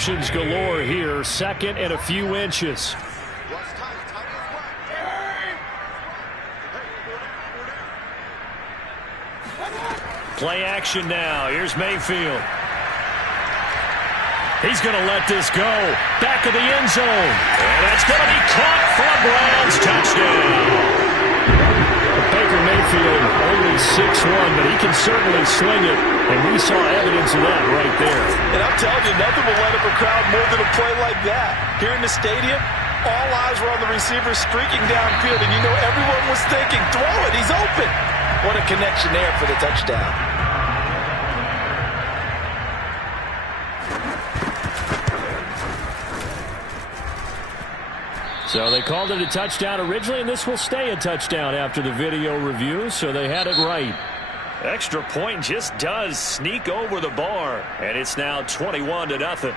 options galore here. Second and a few inches. Play action now. Here's Mayfield. He's going to let this go. Back of the end zone. And that's going to be caught for a Browns touchdown. Baker Mayfield only 6'1", but he can certainly sling it. And we saw evidence of that right there. And I'm telling you, nothing will light up a crowd more than a play like that. Here in the stadium, all eyes were on the receiver streaking downfield. And you know everyone was thinking, throw it, he's open. What a connection there for the touchdown. So they called it a touchdown originally, and this will stay a touchdown after the video review, so they had it right. Extra point just does sneak over the bar, and it's now 21-0.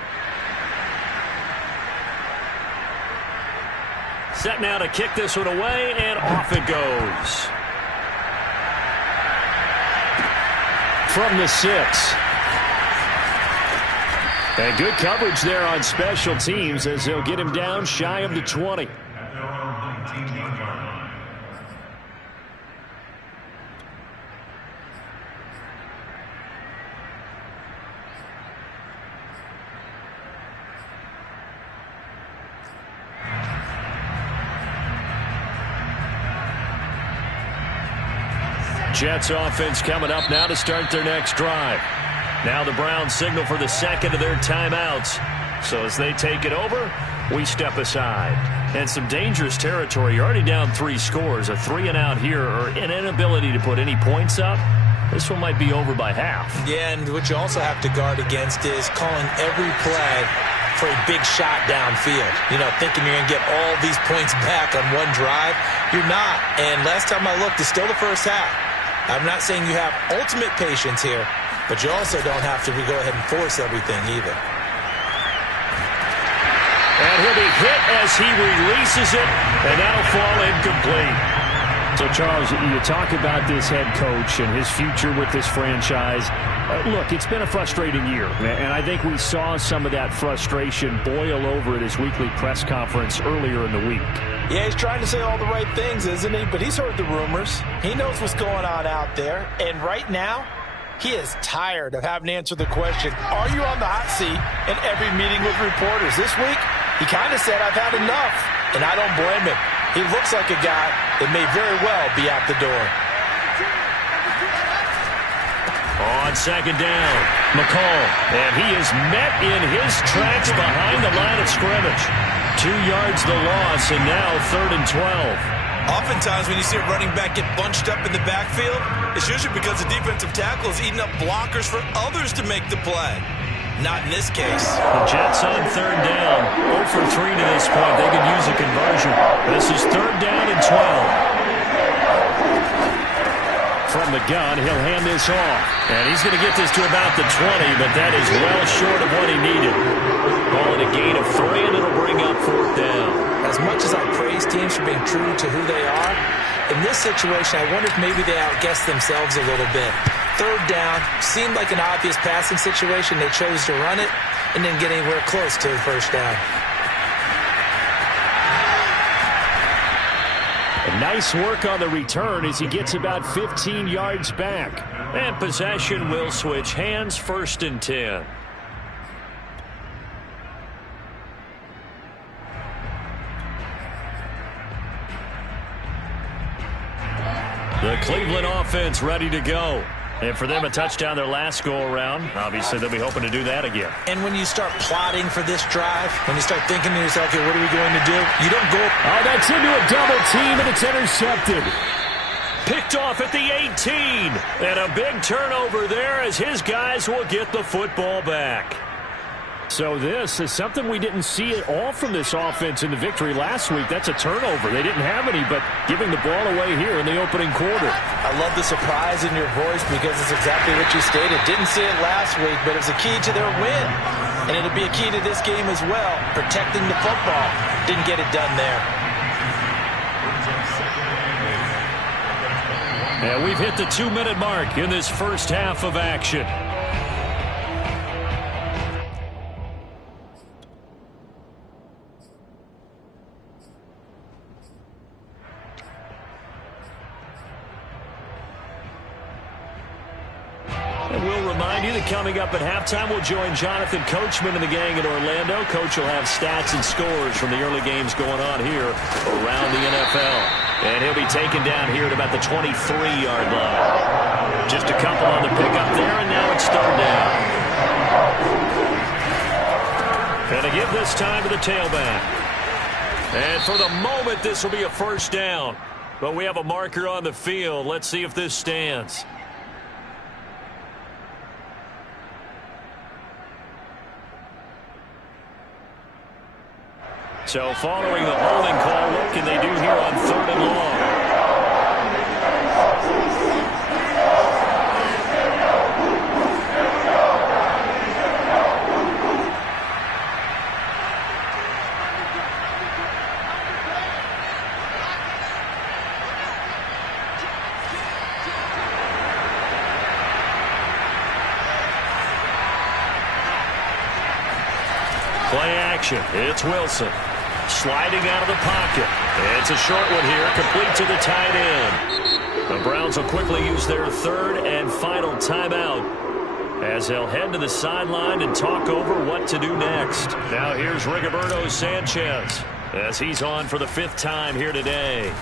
Set now to kick this one away, and off it goes. From the 6. And good coverage there on special teams as they'll get him down shy of the 20. Jets offense coming up now to start their next drive. Now the Browns signal for the second of their timeouts. So as they take it over, we step aside. And some dangerous territory. You're already down 3 scores. A 3-and-out here or an inability to put any points up. This one might be over by half. Yeah, and what you also have to guard against is calling every play for a big shot downfield. You know, thinking you're going to get all these points back on one drive. You're not. And last time I looked, it's still the first half. I'm not saying you have ultimate patience here, but you also don't have to go ahead and force everything either. And he'll be hit as he releases it, and that'll fall incomplete. So, Charles, you talk about this head coach and his future with this franchise. Look, it's been a frustrating year, and I think we saw some of that frustration boil over at his weekly press conference earlier in the week. Yeah, he's trying to say all the right things, isn't he? But he's heard the rumors. He knows what's going on out there, and right now, he is tired of having to answer the question, are you on the hot seat in every meeting with reporters? This week, he kind of said, I've had enough, and I don't blame him. He looks like a guy that may very well be out the door. On second down, McCall, and he is met in his tracks behind the line of scrimmage. 2 yards the loss, and now 3rd and 12. Oftentimes when you see a running back get bunched up in the backfield, it's usually because the defensive tackle is eating up blockers for others to make the play. Not in this case. The Jets on 3rd down. 0 for 3 to this point. They could use a conversion. This is 3rd down and 12. From the gun, he'll hand this off. And he's going to get this to about the 20, but that is well short of what he needed. Ball in a gain of 3, and it'll bring up 4th down. As much as I praise teams for being true to who they are, in this situation, I wonder if maybe they outguessed themselves a little bit. 3rd down, seemed like an obvious passing situation. They chose to run it and didn't get anywhere close to the 1st down. A nice work on the return as he gets about 15 yards back. And possession will switch hands, 1st and 10. The Cleveland offense ready to go. And for them, a touchdown their last go-around. Obviously, they'll be hoping to do that again. And when you start plotting for this drive, when you start thinking to yourself, okay, what are we going to do? You don't go. Oh, that's into a double team, and it's intercepted. Picked off at the 18. And a big turnover there as his guys will get the football back. So this is something we didn't see at all from this offense in the victory last week. That's a turnover. They didn't have any, but giving the ball away here in the opening quarter. I love the surprise in your voice because it's exactly what you stated. Didn't see it last week, but it's a key to their win. And it'll be a key to this game as well, protecting the football. Didn't get it done there. And we've hit the 2-minute mark in this first half of action. remind you that coming up at halftime, we'll join Jonathan Coachman and the gang in Orlando. Coach will have stats and scores from the early games going on here around the NFL. And he'll be taken down here at about the 23-yard line. Just a couple on the pickup there, and now it's third down. And to give this time to the tailback. And for the moment, this will be a first down. But we have a marker on the field. Let's see if this stands. So following the holding call, what can they do here on third and long? Play action. It's Wilson. Sliding out of the pocket. It's a short one here, complete to the tight end. The Browns will quickly use their third and final timeout as they'll head to the sideline and talk over what to do next. Now here's Rigoberto Sanchez as he's on for the 5th time here today.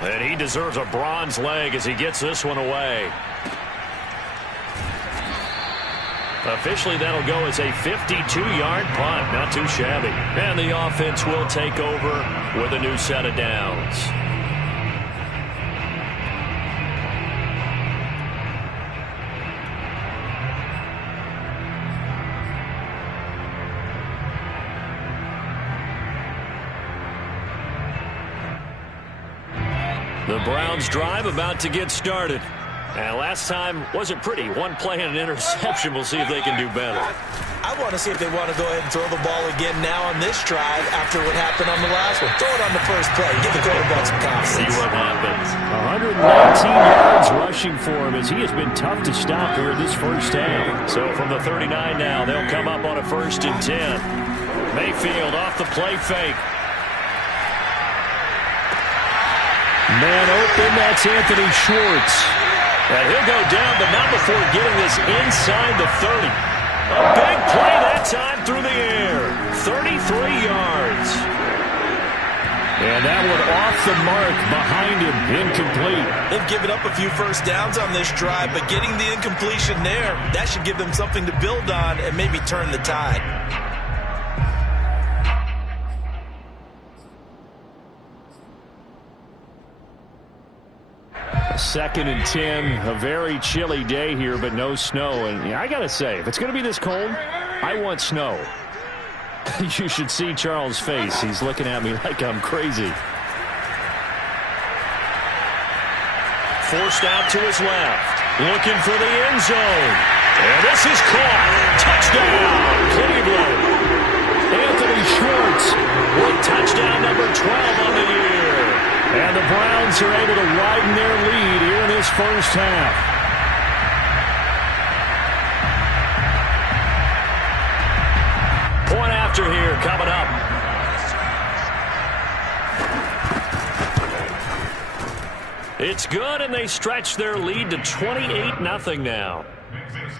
And he deserves a bronze leg as he gets this one away. Officially, that'll go as a 52-yard punt. Not too shabby. And the offense will take over with a new set of downs. The Browns drive about to get started. And last time wasn't pretty. One play and an interception. We'll see if they can do better. I want to see if they want to go ahead and throw the ball again now on this drive after what happened on the last one. Throw it on the first play. Give the quarterback some confidence. See what happens. 119 yards rushing for him as he has been tough to stop here this first half. So from the 39 now, they'll come up on a 1st and 10. Mayfield off the play fake. Man open, that's Anthony Schwartz. And he'll go down, but not before getting this inside the 30. A big play that time through the air. 33 yards. And that one off the mark behind him, incomplete. They've given up a few first downs on this drive, but getting the incompletion there, that should give them something to build on and maybe turn the tide. 2nd and 10, a very chilly day here, but no snow. And yeah, I got to say, if it's going to be this cold, I want snow. You should see Charles' face. He's looking at me like I'm crazy. Forced out to his left. Looking for the end zone. And this is caught. Touchdown, Cleveland. Anthony Schwartz with touchdown number 12 on the year. And the Browns are able to widen their lead here in this first half. Point after here coming up. It's good, and they stretch their lead to 28-0 now.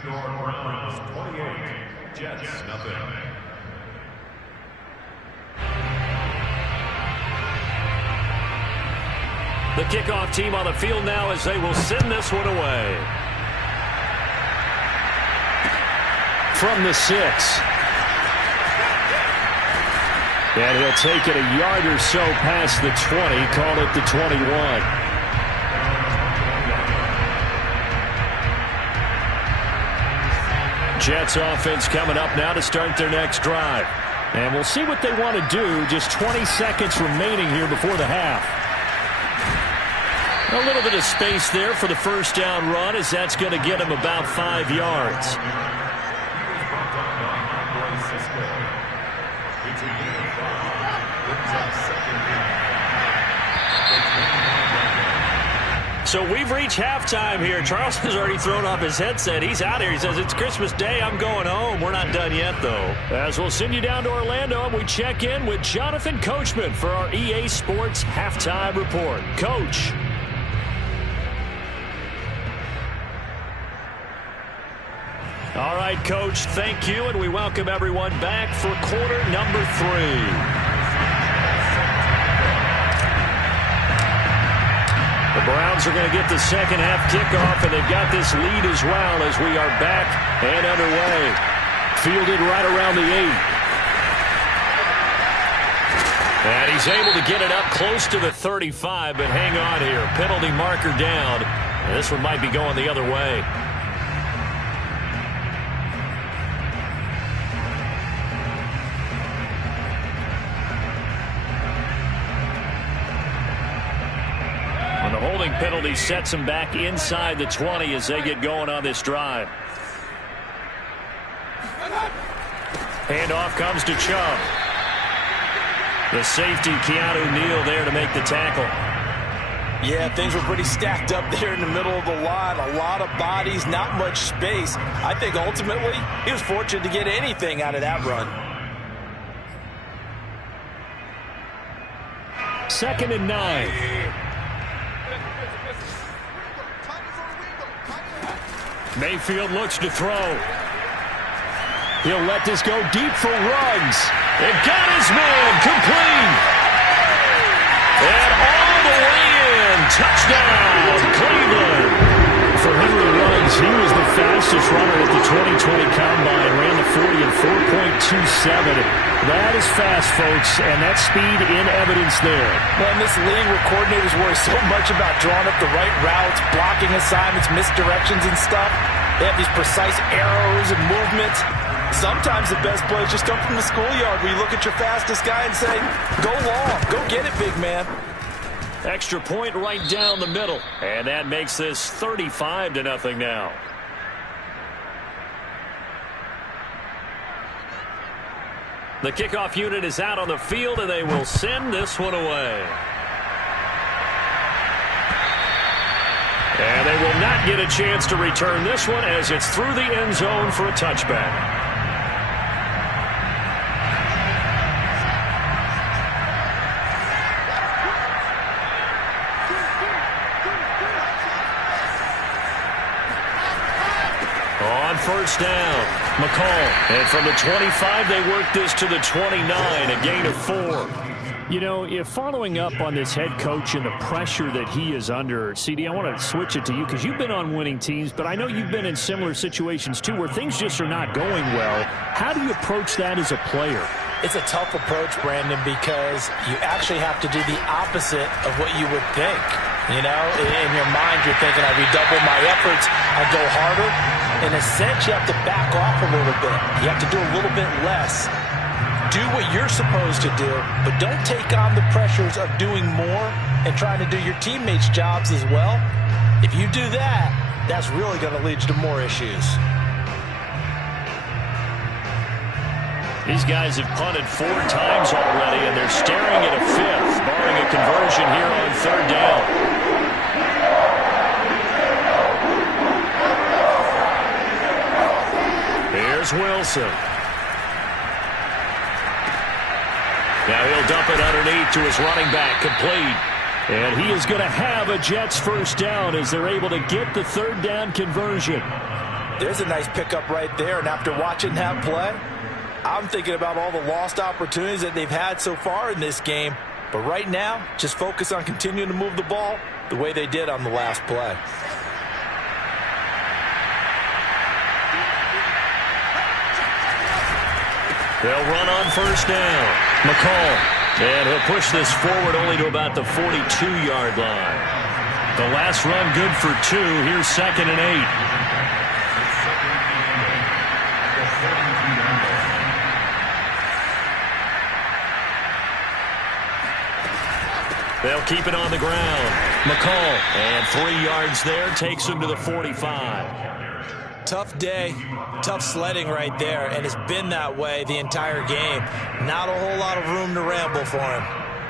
Browns 28, Jets 0. The kickoff team on the field now as they will send this one away. From the 6. And he'll take it a yard or so past the 20, call it the 21. Jets offense coming up now to start their next drive. And we'll see what they want to do. Just 20 seconds remaining here before the half. A little bit of space there for the first down run as that's going to get him about 5 yards. So we've reached halftime here. Charles has already thrown off his headset. He's out here. He says, it's Christmas Day. I'm going home. We're not done yet, though. As we'll send you down to Orlando, and we check in with Jonathan Coachman for our EA Sports Halftime Report. Coach. All right, Coach, thank you, and we welcome everyone back for quarter number 3. The Browns are going to get the second half kickoff, and they've got this lead as well as we are back and underway. Fielded right around the 8. And he's able to get it up close to the 35, but hang on here. Penalty marker down. And this one might be going the other way. And the holding penalty sets them back inside the 20 as they get going on this drive. Handoff comes to Chubb. The safety, Keanu Neal, there to make the tackle. Yeah, things were pretty stacked up there in the middle of the line. A lot of bodies, not much space. I think ultimately he was fortunate to get anything out of that run. 2nd and 9. Mayfield looks to throw. He'll let this go deep for Ruggs. And got his man complete. And all the way in. Touchdown, Cleveland. For Henry Ruggs, he was the fastest runner at the 2020 Combine. Ran the 40 in 4.27. That is fast, folks, and that speed in evidence there. Well, in this league where coordinators worry so much about drawing up the right routes, blocking assignments, misdirections and stuff, they have these precise arrows and movements. Sometimes the best plays just come from the schoolyard where you look at your fastest guy and say, go long, go get it, big man. Extra point right down the middle. And that makes this 35-0 now. The kickoff unit is out on the field, and they will send this one away. And they will not get a chance to return this one as it's through the end zone for a touchback. On first down, McCall. And from the 25, they work this to the 29, a gain of 4. You know, if following up on this head coach and the pressure that he is under, CD, I want to switch it to you because you've been on winning teams, but I know you've been in similar situations too where things just are not going well. How do you approach that as a player? It's a tough approach, Brandon, because you actually have to do the opposite of what you would think. You know, in your mind, you're thinking, I redouble my efforts, I go harder. In a sense, you have to back off a little bit. You have to do a little bit less. Do what you're supposed to do, but don't take on the pressures of doing more and trying to do your teammates' jobs as well. If you do that, that's really going to lead you to more issues. These guys have punted 4 times already, and they're staring at a 5th, barring a conversion here on 3rd down. Here's Wilson. Now he'll dump it underneath to his running back, complete. And he is going to have a Jets first down as they're able to get the 3rd down conversion. There's a nice pickup right there, and after watching that play, I'm thinking about all the lost opportunities that they've had so far in this game. But right now, just focus on continuing to move the ball the way they did on the last play. They'll run on first down. McCall. And he'll push this forward only to about the 42-yard line. The last run good for 2. Here's 2nd and 8. They'll keep it on the ground. McCall. And 3 yards there. Takes him to the 45. Tough day, tough sledding right there, and it's been that way the entire game. Not a whole lot of room to ramble for him.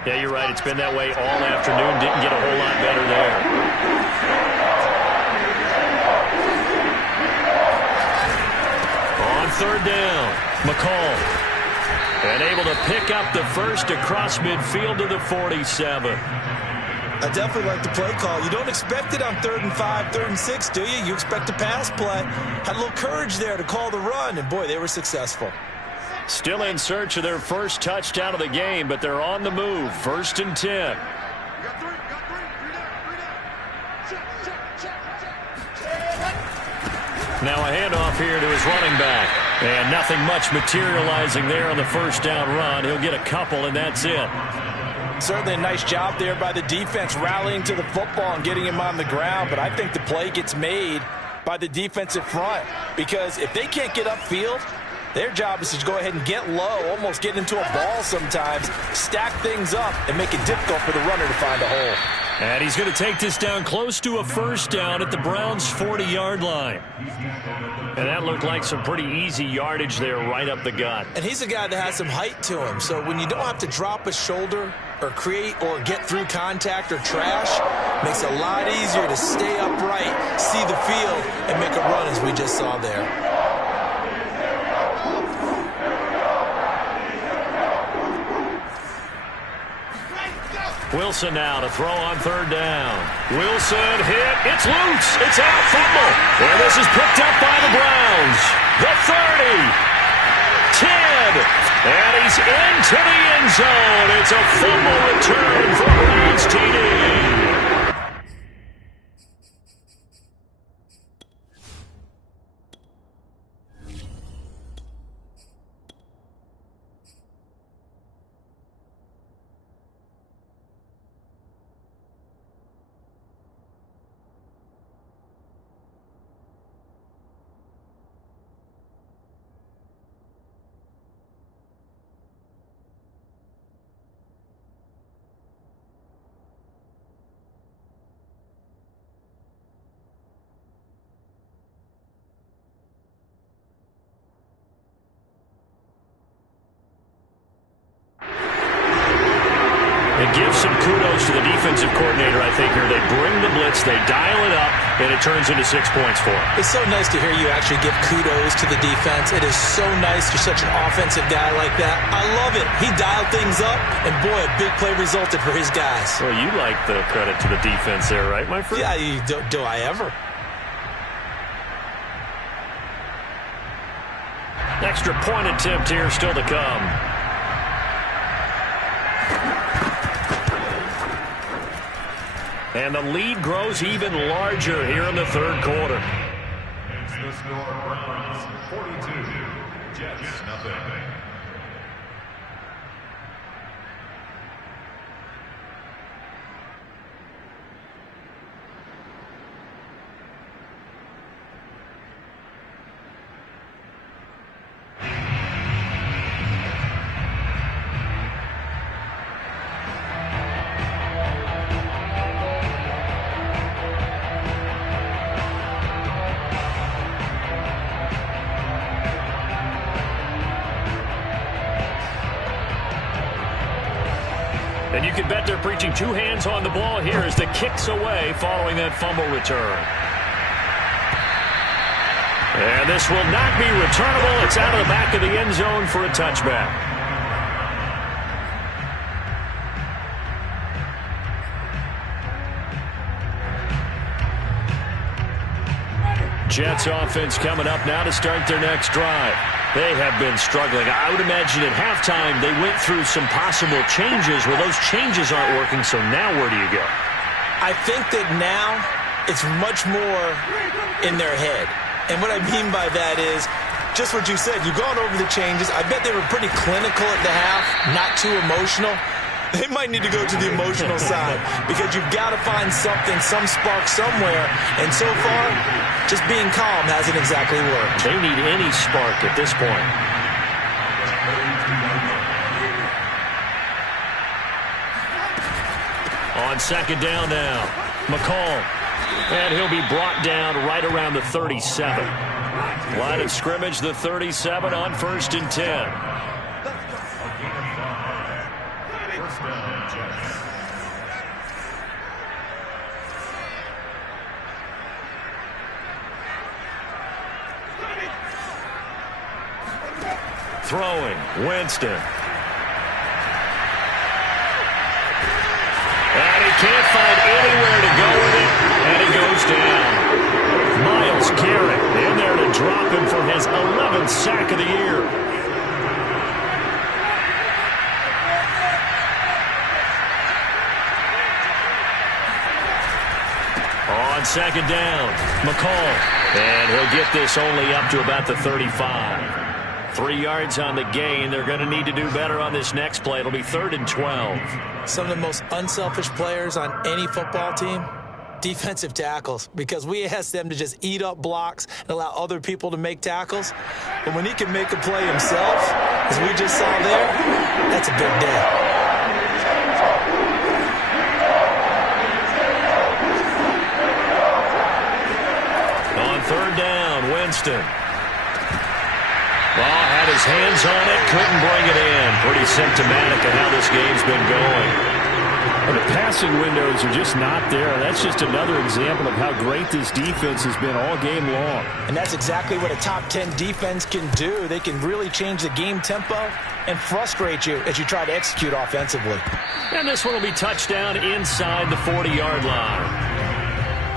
Yeah, you're right. It's been that way all afternoon. Didn't get a whole lot better there. On 3rd down, McCall. And able to pick up the first across midfield to the 47. I definitely like the play call. You don't expect it on 3rd and 5, 3rd and 6, do you? You expect a pass play. Had a little courage there to call the run, and boy, they were successful. Still in search of their first touchdown of the game, but they're on the move. 1st and 10. Now a handoff here to his running back. And nothing much materializing there on the first down run. He'll get a couple, and that's it. Certainly a nice job there by the defense rallying to the football and getting him on the ground. But I think the play gets made by the defensive front. Because if they can't get upfield, their job is to go ahead and get low, almost get into a ball sometimes, stack things up, and make it difficult for the runner to find a hole. And he's going to take this down close to a first down at the Browns' 40-yard line. And that looked like some pretty easy yardage there right up the gut. And he's a guy that has some height to him. So when you don't have to drop a shoulder or create or get through contact or trash, makes it a lot easier to stay upright, see the field, and make a run as we just saw there. Wilson now to throw on 3rd down. Wilson hit. It's loose. It's out. Fumble. And this is picked up by the Browns. The 30. 10. And he's into the end zone. It's a fumble return for Browns TD. It gives some kudos to the defensive coordinator, I think, here. They bring the blitz, they dial it up, and it turns into 6 points for them. It's so nice to hear you actually give kudos to the defense. It is so nice. You're such an offensive guy like that. I love it. He dialed things up, and boy, a big play resulted for his guys. Well, you like the credit to the defense there, right, my friend? Yeah, do I ever? Extra point attempt here still to come. And the lead grows even larger here in the 3rd quarter. It's the score, Browns 42, Jets nothing. And you can bet they're preaching 2 hands on the ball here as the kick's away following that fumble return. And this will not be returnable. It's out of the back of the end zone for a touchback. Jets offense coming up now to start their next drive. They have been struggling. I would imagine at halftime they went through some possible changes. Well, those changes aren't working, so now where do you go? I think that now it's much more in their head. And what I mean by that is just what you said. You've gone over the changes. I bet they were pretty clinical at the half, not too emotional. They might need to go to the emotional side because you've got to find something, some spark somewhere. And so far, just being calm hasn't exactly worked. They need any spark at this point. On 2nd down now, McCall. And he'll be brought down right around the 37. Line of scrimmage, the 37 on 1st and 10. Throwing, Winston. And he can't find anywhere to go with it, and he goes down. Myles Garrett in there to drop him for his 11th sack of the year. On second down, McCall. And he'll get this only up to about the 35. 3 yards on the gain. They're going to need to do better on this next play. It'll be 3rd and 12. Some of the most unselfish players on any football team, defensive tackles, because we ask them to just eat up blocks and allow other people to make tackles. But when he can make a play himself, as we just saw there, that's a big day. On 3rd down, Winston. Ball had his hands on it, couldn't bring it in. Pretty symptomatic of how this game's been going. And the passing windows are just not there. That's just another example of how great this defense has been all game long. And that's exactly what a top 10 defense can do. They can really change the game tempo and frustrate you as you try to execute offensively. And this one will be touchdown inside the 40-yard line.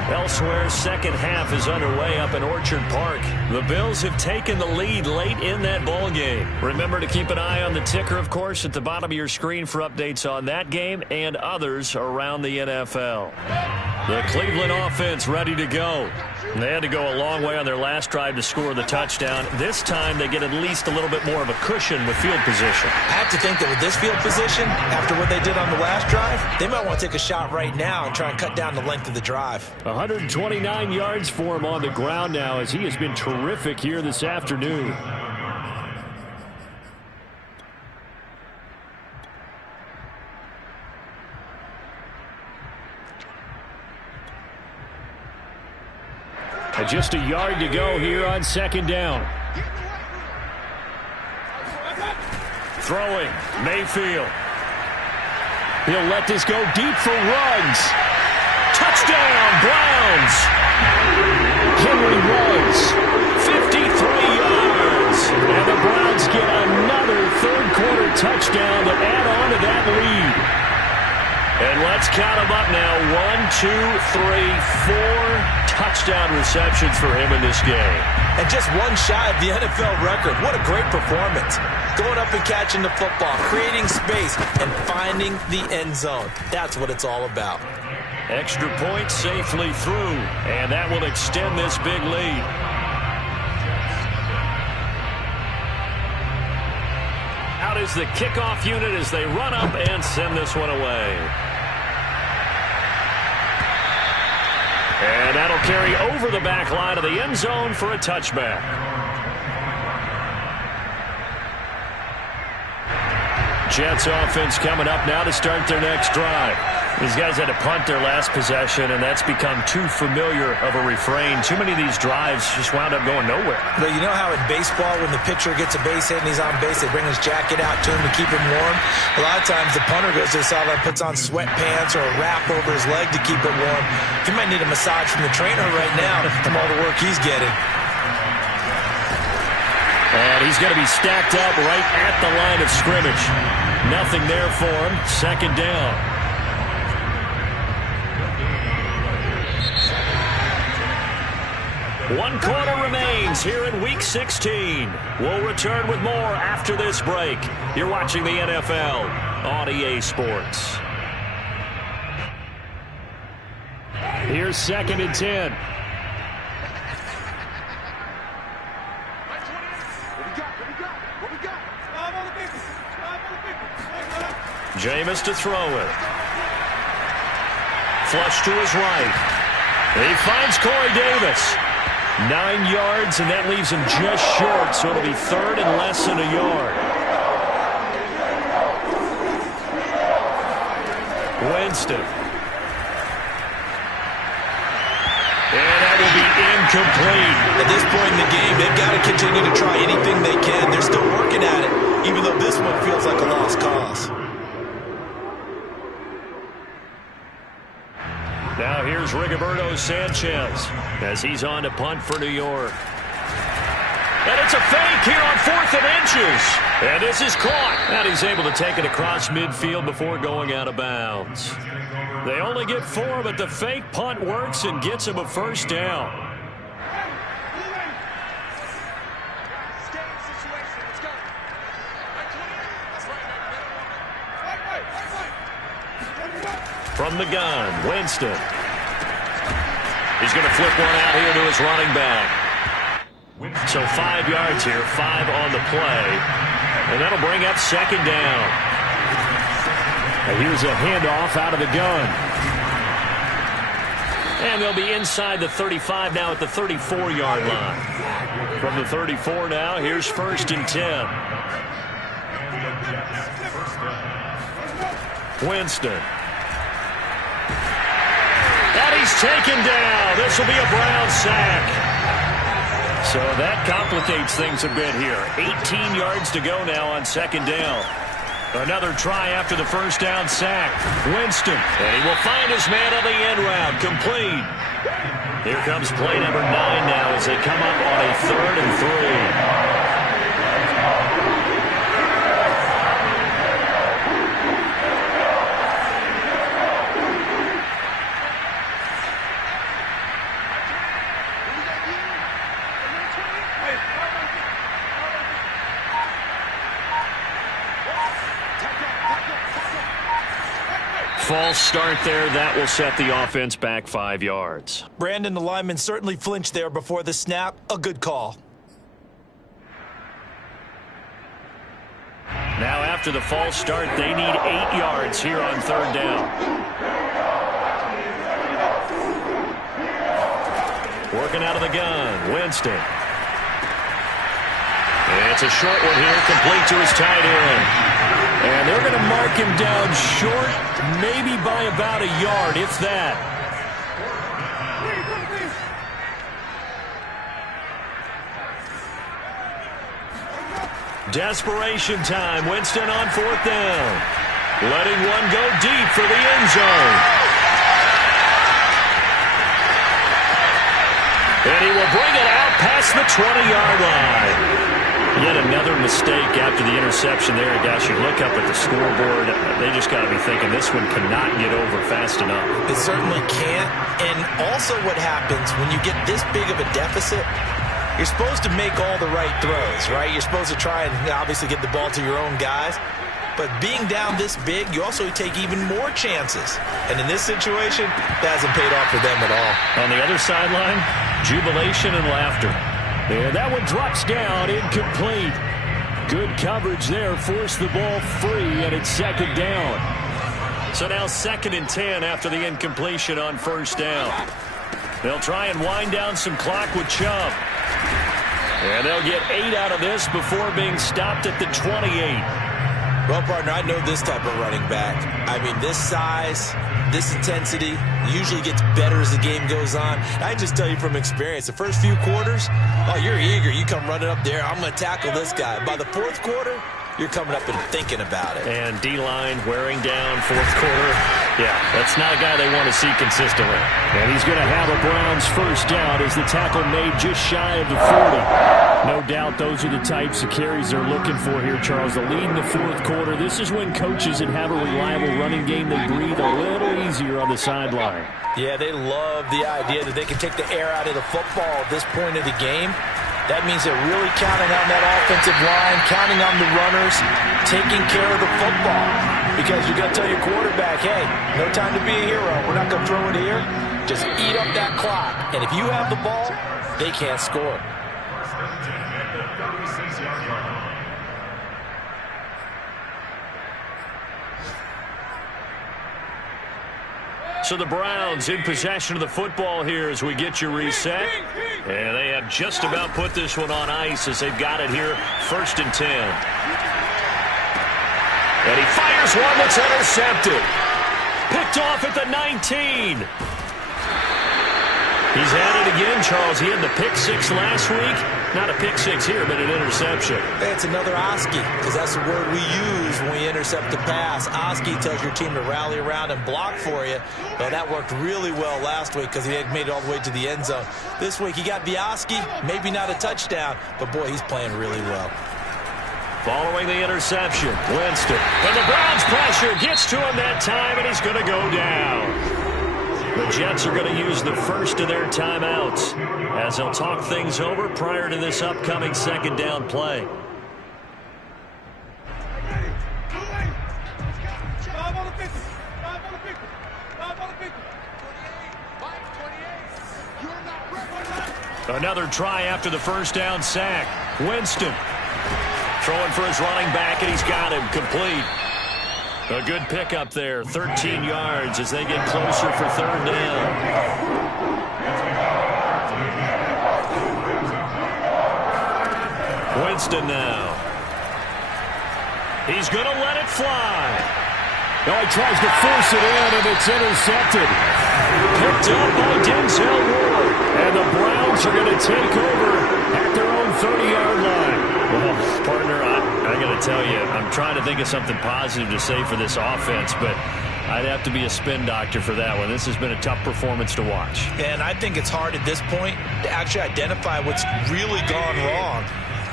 Elsewhere, second half is underway up in Orchard Park. The Bills have taken the lead late in that ball game. Remember to keep an eye on the ticker, of course, at the bottom of your screen for updates on that game and others around the NFL. The Cleveland offense ready to go. They had to go a long way on their last drive to score the touchdown. This time they get at least a little bit more of a cushion with field position. I have to think that with this field position, after what they did on the last drive, they might want to take a shot right now and try and cut down the length of the drive. 129 yards for him on the ground now, as he has been terrific here this afternoon. And just a yard to go here on second down. Throwing, Mayfield. He'll let this go deep for Ruggs. Touchdown, Browns. Henry Ruggs, 53 yards. And the Browns get another third-quarter touchdown to add on to that lead. And let's count them up now. 1, 2, 3, 4 touchdown receptions for him in this game. And just one shy of the NFL record. What a great performance. Going up and catching the football, creating space, and finding the end zone. That's what it's all about. Extra point safely through, and that will extend this big lead. Out is the kickoff unit as they run up and send this one away. And that'll carry over the back line of the end zone for a touchback. Jets offense coming up now to start their next drive. These guys had to punt their last possession, and that's become too familiar of a refrain. Too many of these drives just wound up going nowhere. But you know how in baseball, when the pitcher gets a base hit and he's on base, they bring his jacket out to him to keep him warm? A lot of times the punter goes to the sideline, puts on sweatpants or a wrap over his leg to keep it warm. He might need a massage from the trainer right now from all the work he's getting. And he's going to be stacked up right at the line of scrimmage. Nothing there for him. Second down. One quarter remains here in Week 16. We'll return with more after this break. You're watching the NFL on EA Sports. Here's 2nd and 10. Jameis to throw it. Flush to his right. He finds Corey Davis. 9 yards, and that leaves him just short, so it'll be 3rd and less than a yard. Winston. And that will be incomplete. At this point in the game, they've got to continue to try anything they can. They're still working at it, even though this one feels like a lost cause. Now here's Rigoberto Sanchez as he's on to punt for New York. And it's a fake here on 4th and inches. And this is caught. And he's able to take it across midfield before going out of bounds. They only get 4, but the fake punt works and gets him a first down. From the gun, Winston. He's going to flip one out here to his running back. So 5 yards here, 5 on the play. And that'll bring up second down. And here's a handoff out of the gun. And they'll be inside the 35 now at the 34-yard line. From the 34 now, here's 1st and 10. Winston. And he's taken down. This will be a Brown sack. So that complicates things a bit here. 18 yards to go now on second down. Another try after the first down sack. Winston. And he will find his man on the end route. Complete. Here comes play number 9 now as they come up on a 3rd and 3. False start there. That will set the offense back 5 yards. Brandon, the lineman certainly flinched there before the snap. A good call. Now after the false start, they need 8 yards here on 3rd down. Working out of the gun, Winston. And it's a short one here, complete to his tight end. And they're going to mark him down short, maybe by about a yard, if that. Desperation time. Winston on 4th down. Letting one go deep for the end zone. And he will bring it out past the 20-yard line. Yet another mistake after the interception there. Gosh, you look up at the scoreboard. They just got to be thinking this one cannot get over fast enough. It certainly can't. And also what happens when you get this big of a deficit, you're supposed to make all the right throws, right? You're supposed to try and obviously get the ball to your own guys. But being down this big, you also take even more chances. And in this situation, that hasn't paid off for them at all. On the other sideline, jubilation and laughter. And that one drops down, incomplete. Good coverage there, forced the ball free, and it's second down. So now 2nd and 10 after the incompletion on 1st down. They'll try and wind down some clock with Chubb. And they'll get 8 out of this before being stopped at the 28. Well, partner, I know this type of running back. I mean, this size, this intensity usually gets better as the game goes on. I just tell you from experience, the first few quarters, oh, you're eager. You come running up there. I'm going to tackle this guy. By the 4th quarter, you're coming up and thinking about it. And D-line wearing down 4th quarter. Yeah, that's not a guy they want to see consistently. And he's going to have a Browns first down as the tackle made just shy of the 40. No doubt those are the types of carries they're looking for here, Charles. The lead in the 4th quarter. This is when coaches that have a reliable running game, they breathe a little easier on the sideline. Yeah, they love the idea that they can take the air out of the football at this point of the game. That means they're really counting on that offensive line, counting on the runners, taking care of the football. Because you're going to tell your quarterback, hey, no time to be a hero. We're not going to throw it here. Just eat up that clock. And if you have the ball, they can't score. So the Browns in possession of the football here as we get you reset. And they have just about put this one on ice as they've got it here, 1st and 10. And he fires one that's intercepted. Picked off at the 19. He's at it again, Charles. He had the pick 6 last week. Not a pick six here, but an interception. Hey, it's another Oski, because that's the word we use when we intercept the pass. Oski tells your team to rally around and block for you. Well, that worked really well last week because he had made it all the way to the end zone. This week he got the Oski, maybe not a touchdown, but boy, he's playing really well. Following the interception, Winston. And the Browns pressure gets to him that time, and he's going to go down. The Jets are going to use the first of their timeouts as they'll talk things over prior to this upcoming second down play. Another try after the first down sack. Winston throwing for his running back, and he's got him complete. A good pickup there, 13 yards as they get closer for third down. Winston now. He's going to let it fly. Oh, he tries to force it in, and it's intercepted. Picked up by Denzel Ward. And the Browns are going to take over at their own 30-yard line. Well, partner, I got to tell you, I'm trying to think of something positive to say for this offense, but I'd have to be a spin doctor for that one. This has been a tough performance to watch. And I think it's hard at this point to actually identify what's really gone wrong.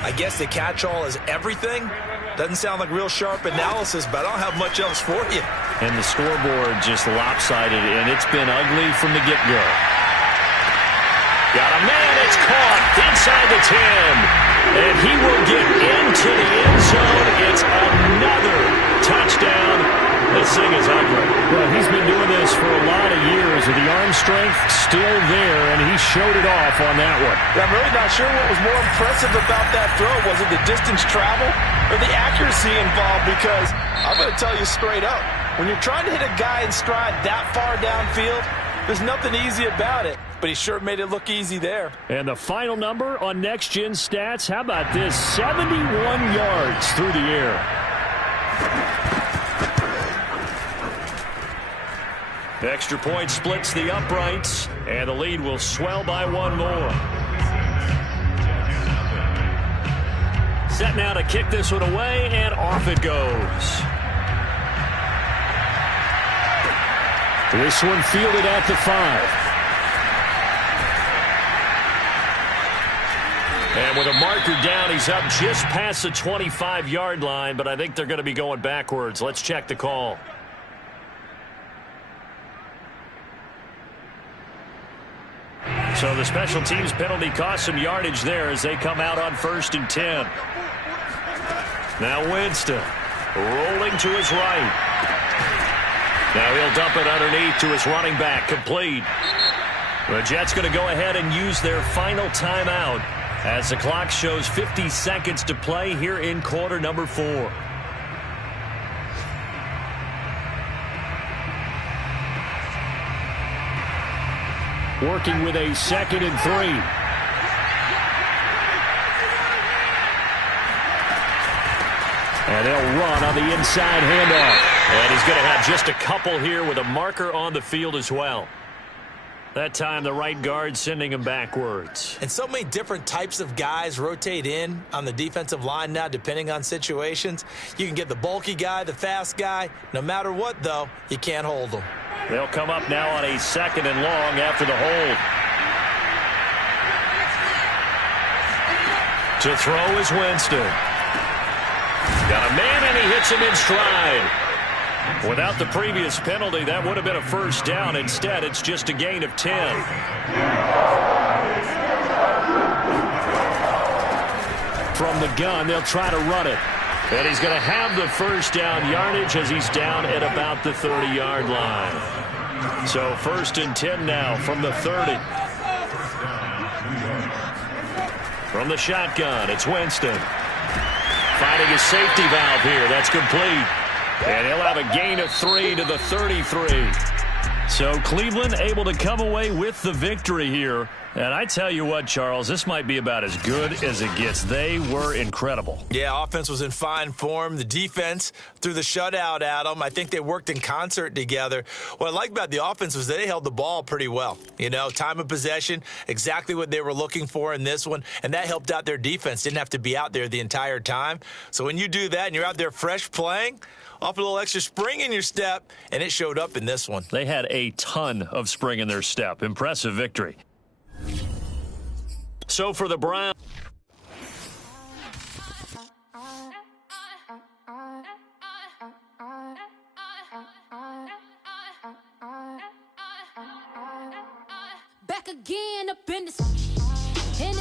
I guess the catch-all is everything. Doesn't sound like real sharp analysis, but I don't have much else for you. And the scoreboard just lopsided, and it's been ugly from the get-go. Got a man, it's caught inside the 10. And he will get into the end zone. It's another touchdown. This thing is ugly. Well, he's been doing this for a lot of years with the arm strength still there, and he showed it off on that one. I'm really not sure what was more impressive about that throw. Was it the distance travel or the accuracy involved? Because I'm going to tell you straight up, when you're trying to hit a guy in stride that far downfield, there's nothing easy about it. But he sure made it look easy there. And the final number on Next Gen Stats, how about this? 71 yards through the air. Extra point splits the uprights, and the lead will swell by one more. Set now to kick this one away, and off it goes. This one fielded at the 5. And with a marker down, he's up just past the 25-yard line, but I think they're going to be going backwards. Let's check the call. So the special teams penalty cost some yardage there as they come out on 1st and 10. Now Winston rolling to his right. Now he'll dump it underneath to his running back, complete. The Jets going to go ahead and use their final timeout as the clock shows 50 seconds to play here in quarter number 4. Working with a 2nd and 3. And they'll run on the inside handoff. And he's going to have just a couple here with a marker on the field as well. That time, the right guard sending him backwards. And so many different types of guys rotate in on the defensive line now, depending on situations. You can get the bulky guy, the fast guy. No matter what, though, you can't hold them. They'll come up now on a 2nd and long after the hold. To throw is Winston. Got a man, and he hits him in stride. Without the previous penalty, that would have been a first down. Instead, it's just a gain of 10. From the gun, they'll try to run it. And he's going to have the first down yardage as he's down at about the 30-yard line. So 1st and 10 now from the 30. From the shotgun, it's Winston. Finding his safety valve here. That's complete. And he'll have a gain of 3 to the 33. So Cleveland able to come away with the victory here And I tell you what, Charles, this might be about as good as it gets. They were incredible. Yeah, offense was in fine form. The defense threw the shutout at them. I think they worked in concert together. What I like about the offense was they held the ball pretty well. You know, time of possession, exactly what they were looking for in this one, and that helped out their defense. Didn't have to be out there the entire time. So when you do that and you're out there fresh playing, off a little extra spring in your step, and it showed up in this one. They had a ton of spring in their step. Impressive victory. So for the Browns, back again up in the